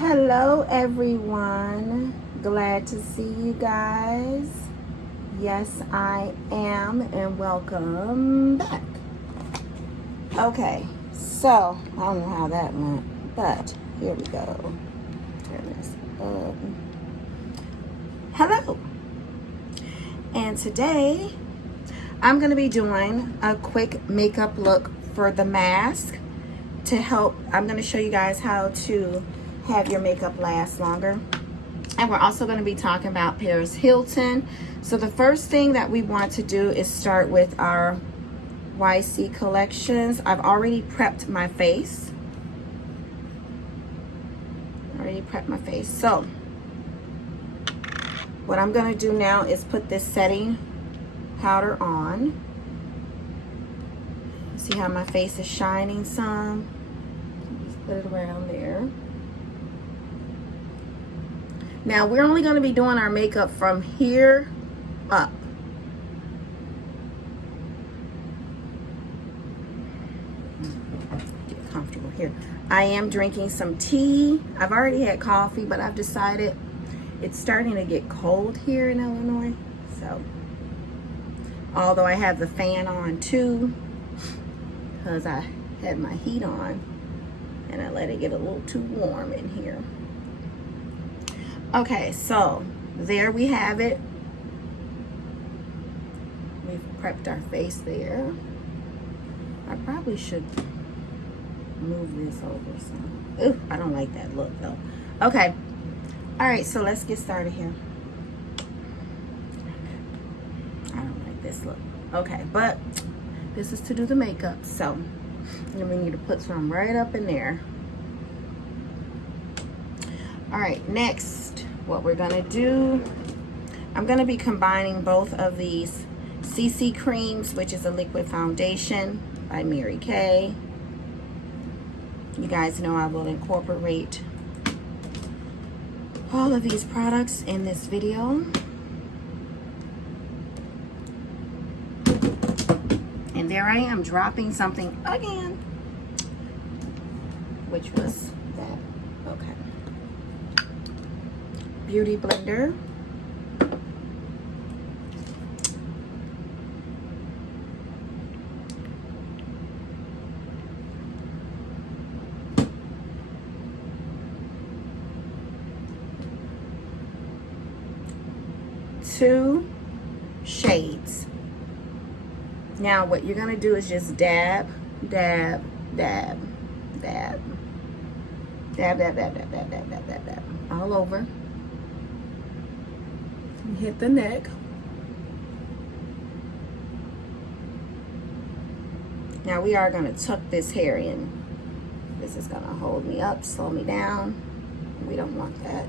Hello everyone, glad to see you guys. Yes, I am, and welcome back. Okay, so I don't know how that went, but here we go. Turn this up. Hello, and today I'm going to be doing a quick makeup look for the mask to help. I'm going to show you guys how to have your makeup last longer. And we're also going to be talking about Paris Hilton. So the first thing that we want to do is start with our YC collections. I've already prepped my face. So what I'm going to do now is put this setting powder on. See how my face is shining some? Just put it around there. Now we're only going to be doing our makeup from here up. Get comfortable here. I am drinking some tea. I've already had coffee, but I've decided it's starting to get cold here in Illinois. So, although I have the fan on too, because I had my heat on and I let it get a little too warm in here. Okay, so there we have it. We've prepped our face there. I probably should move this over some. Ooh, I don't like that look though. Okay, all right, so let's get started here. I don't like this look. Okay, but this is to do the makeup, so then we need to put some right up in there. All right, next, what we're gonna do, I'm gonna be combining both of these CC creams, which is a liquid foundation by Mary Kay. You guys know I will incorporate all of these products in this video. And there I am dropping something again, which was that. Okay. Beauty blender. Two shades. Now what you're gonna do is just dab, dab, dab, dab, dab, dab, dab, dab, dab, dab, dab, dab, dab, all over. Hit the neck. Now we are gonna tuck this hair in. This is gonna hold me up, slow me down. We don't want that.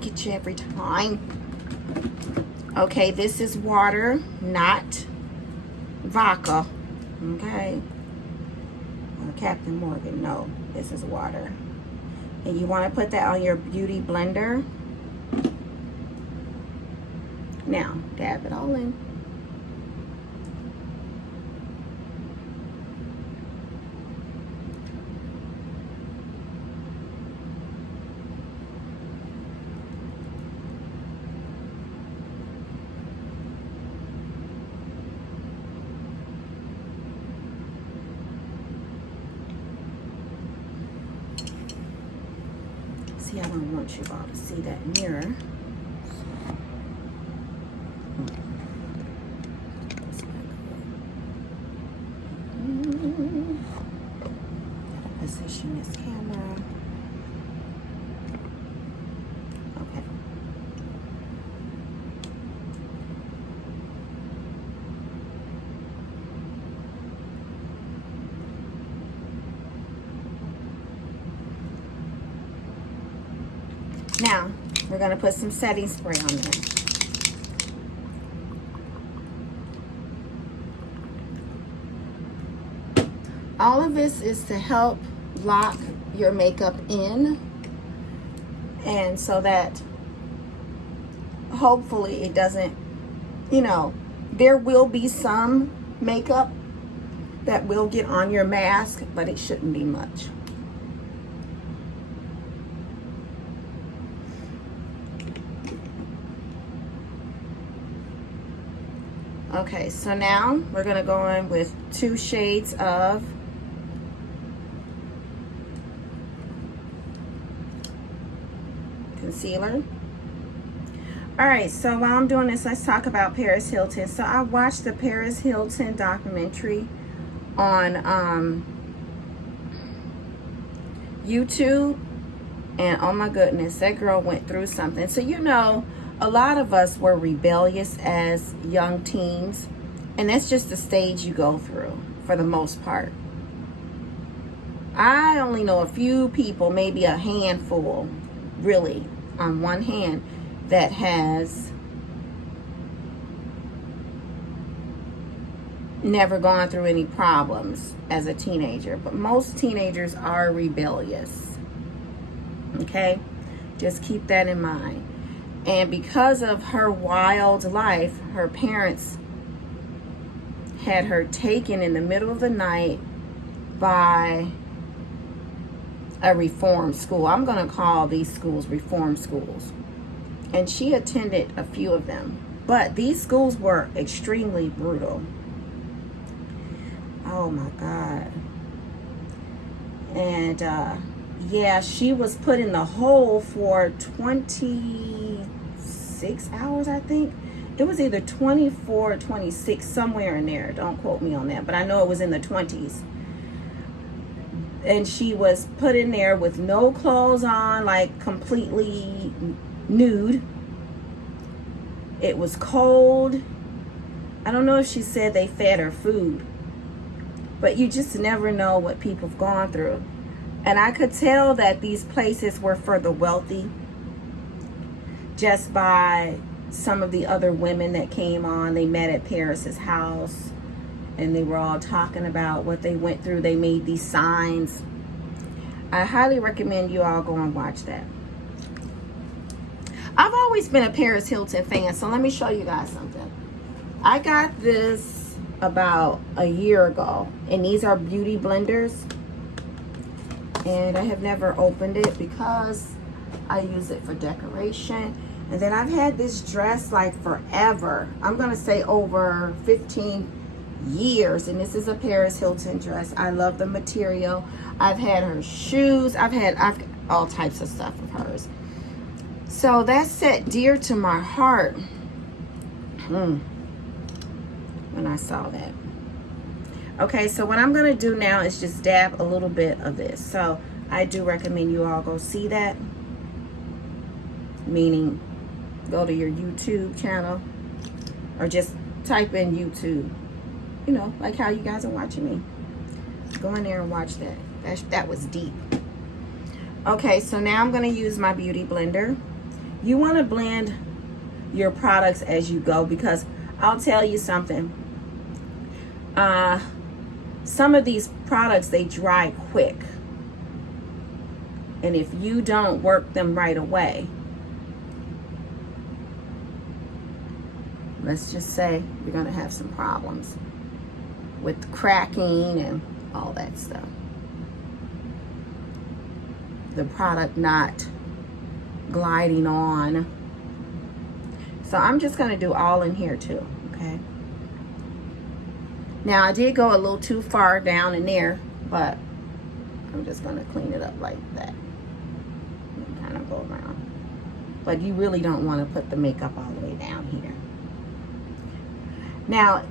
Get you every time. Okay, this is water, not vodka. Okay, Captain Morgan, no, this is water. And you want to put that on your beauty blender. Now dab it all in. See, I don't want you all to see that mirror. Gotta position this camera. Okay. Now, we're going to put some setting spray on there. All of this is to help lock your makeup in, and so that hopefully it doesn't, there will be some makeup that will get on your mask, but it shouldn't be much. Okay, so now we're gonna go in with 2 shades of concealer. All right, so while I'm doing this, let's talk about Paris Hilton. So I watched the Paris Hilton documentary on YouTube, and oh my goodness, that girl went through something. So a lot of us were rebellious as young teens, and that's just the stage you go through for the most part. I only know a few people, maybe a handful, really, on one hand, that has never gone through any problems as a teenager. But most teenagers are rebellious. Okay? Just keep that in mind. And because of her wild life, her parents had her taken in the middle of the night by a reform school. I'm going to call these schools reform schools. And she attended a few of them. But these schools were extremely brutal. Oh my God. And yeah, she was put in the hole for 26 hours, I think. It was either 24 or 26, somewhere in there. Don't quote me on that, but I know it was in the 20s. And she was put in there with no clothes on, like completely nude. It was cold. I don't know if she said they fed her food, but you just never know what people have gone through. And I could tell that these places were for the wealthy just by some of the other women that came on. They met at Paris's house and they were all talking about what they went through. They made these signs. I highly recommend you all go and watch that. I've always been a Paris Hilton fan, so let me show you guys something. I got this about a year ago, and these are beauty blenders. And I have never opened it because I use it for decoration. And then I've had this dress like forever. I'm gonna say over 15 years, and this is a Paris Hilton dress. I love the material. I've had her shoes. I've all types of stuff of hers. So that's set dear to my heart when I saw that. Okay, so what I'm going to do now is just dab a little bit of this. So I do recommend you all go see that. Meaning, go to your YouTube channel or just type in YouTube. Like how you guys are watching me. Go in there and watch that. That was deep. Okay, so now I'm going to use my beauty blender. You want to blend your products as you go, because I'll tell you something. Some of these products, they dry quick. And if you don't work them right away, let's just say you're going to have some problems with cracking and all that stuff. The product not gliding on. So I'm just going to do all in here too, okay? Now I did go a little too far down in there, but I'm just going to clean it up like that. And kind of go around. But you really don't want to put the makeup all the way down here. Now,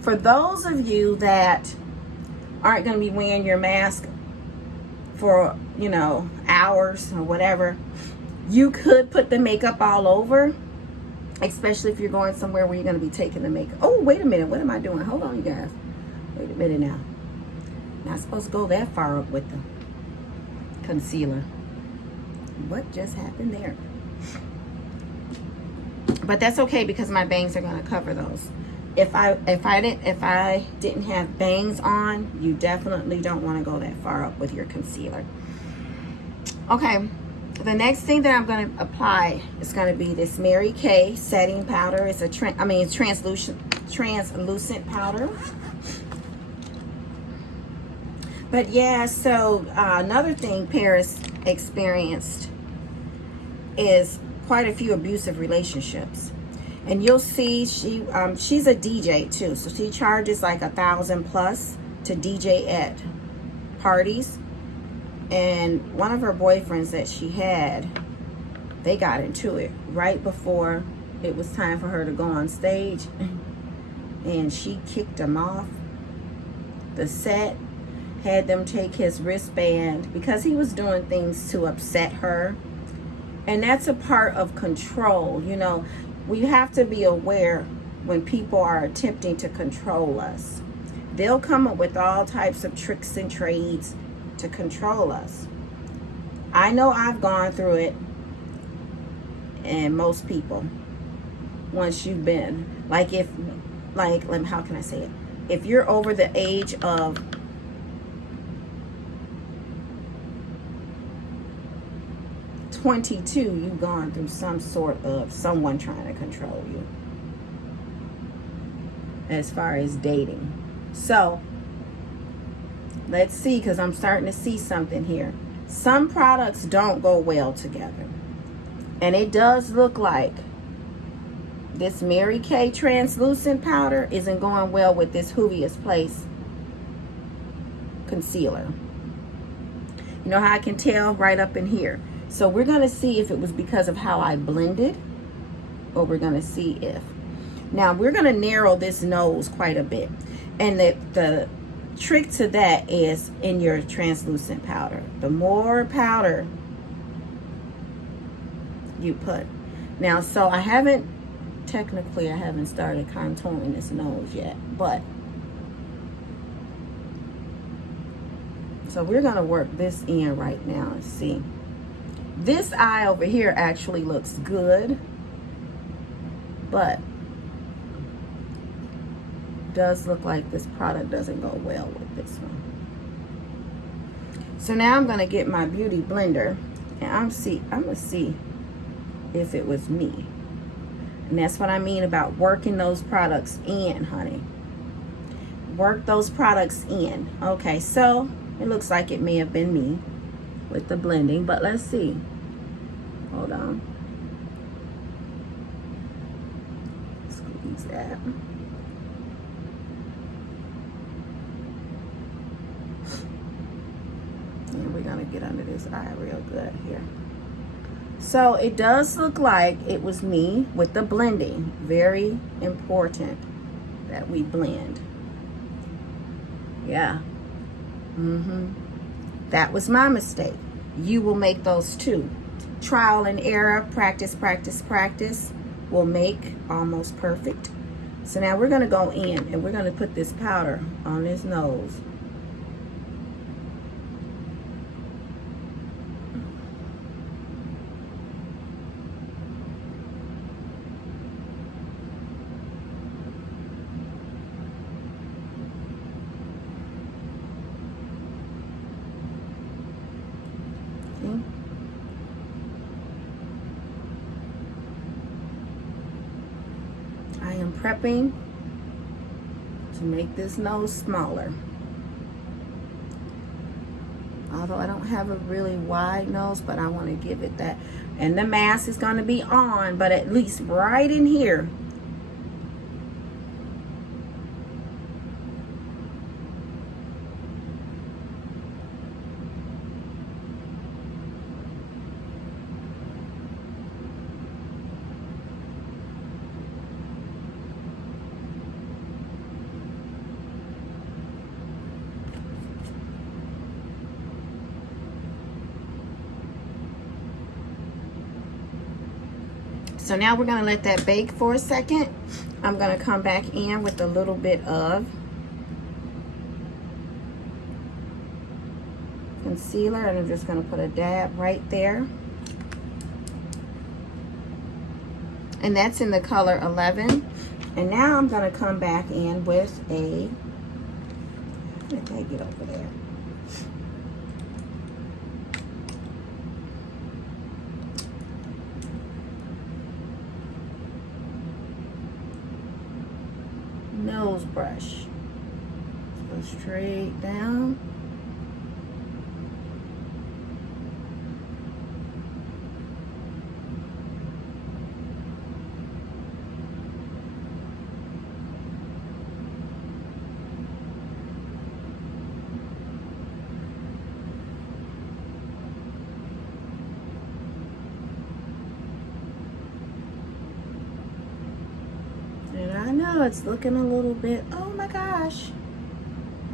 for those of you that aren't going to be wearing your mask for, hours or whatever, you could put the makeup all over, especially if you're going somewhere where you're going to be taking the makeup. Oh, wait a minute. What am I doing? Hold on, you guys. Wait a minute now. Not supposed to go that far up with the concealer. What just happened there? But that's okay because my bangs are going to cover those. if I didn't have bangs on, you definitely don't want to go that far up with your concealer. Okay, the next thing that I'm going to apply is going to be this Mary Kay setting powder. It's a translucent powder. But yeah, so another thing Paris experienced is quite a few abusive relationships. And you'll see she's a DJ too, so she charges like $1,000+ to DJ at parties. And one of her boyfriends that she had, they got into it right before it was time for her to go on stage, and she kicked him off the set, had them take his wristband because he was doing things to upset her. And that's a part of control. You know, we have to be aware when people are attempting to control us. They'll come up with all types of tricks and trades to control us. I know I've gone through it, and most people, once you've been, how can I say it? If you're over the age of 22, you've gone through some sort of someone trying to control you as far as dating. So let's see, because I'm starting to see something here. Some products don't go well together, and it does look like this Mary Kay translucent powder isn't going well with this Juvia's Place concealer. You know how I can tell? Right up in here. So we're going to see if it was because of how I blended, or we're going to see if. Now we're going to narrow this nose quite a bit. And the trick to that is in your translucent powder. The more powder you put. Now, so I haven't started contouring this nose yet, but so we're going to work this in right now and see. This eye over here actually looks good, but does look like this product doesn't go well with this one. So now I'm going to get my beauty blender, and I'm going to see if it was me. And that's what I mean about working those products in, honey. Work those products in. Okay, so it looks like it may have been me with the blending, but let's see. Hold on. Squeeze that. And we're gonna get under this eye real good here. So it does look like it was me with the blending. Very important that we blend. Yeah. That was my mistake. You will make those too. Trial and error, practice, practice, practice will make almost perfect. So now we're going to go in and we're going to put this powder on his nose. I am prepping to make this nose smaller. Although I don't have a really wide nose, but I want to give it that. And the mask is going to be on, but at least right in here. So now we're going to let that bake for a second. I'm going to come back in with a little bit of concealer, and I'm just going to put a dab right there. And that's in the color 11. And now I'm going to come back in with a, let that get over there. Nose brush. Go straight down. And I know it's looking a little bit, oh my gosh,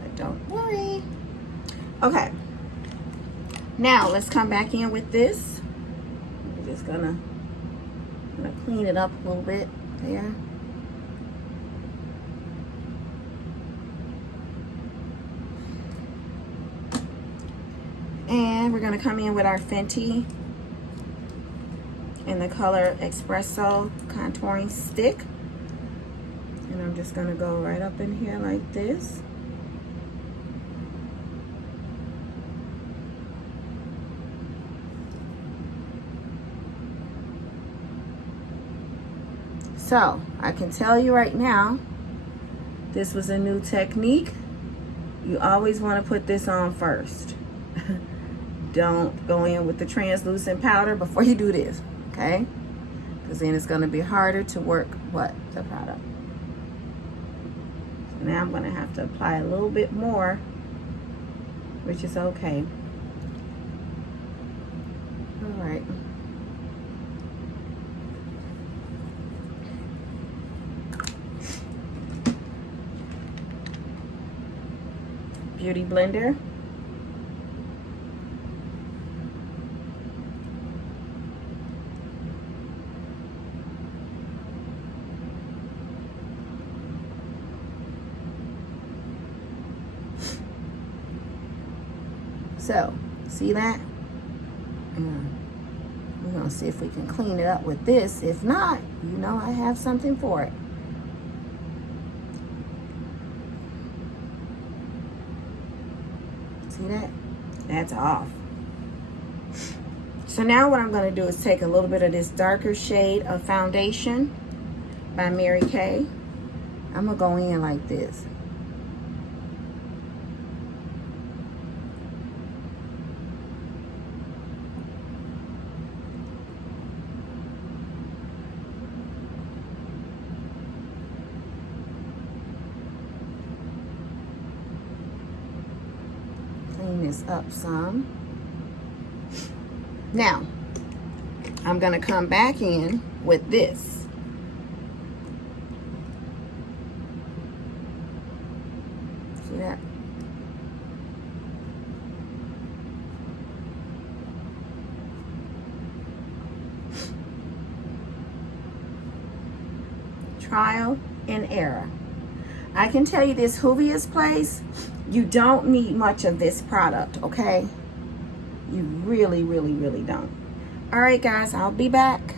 but don't worry. Okay, now let's come back in with this. We're just gonna clean it up a little bit there. And we're gonna come in with our Fenty in the color Espresso contouring stick. And I'm just gonna go right up in here like this. So I can tell you right now, this was a new technique. You always want to put this on first. Don't go in with the translucent powder before you do this, okay? Because then it's going to be harder to work the product. So now I'm going to have to apply a little bit more, which is okay. All right. Beauty blender. So, see that? We're gonna see if we can clean it up with this. If not, you know I have something for it. See that? That's off. So now what I'm going to do is take a little bit of this darker shade of foundation by Mary Kay. I'm going to go in like this. Clean this up some. Now, I'm going to come back in with this. See that? Trial and error. I can tell you this Juvia's Place, you don't need much of this product, okay? You really, really, really don't. All right, guys, I'll be back.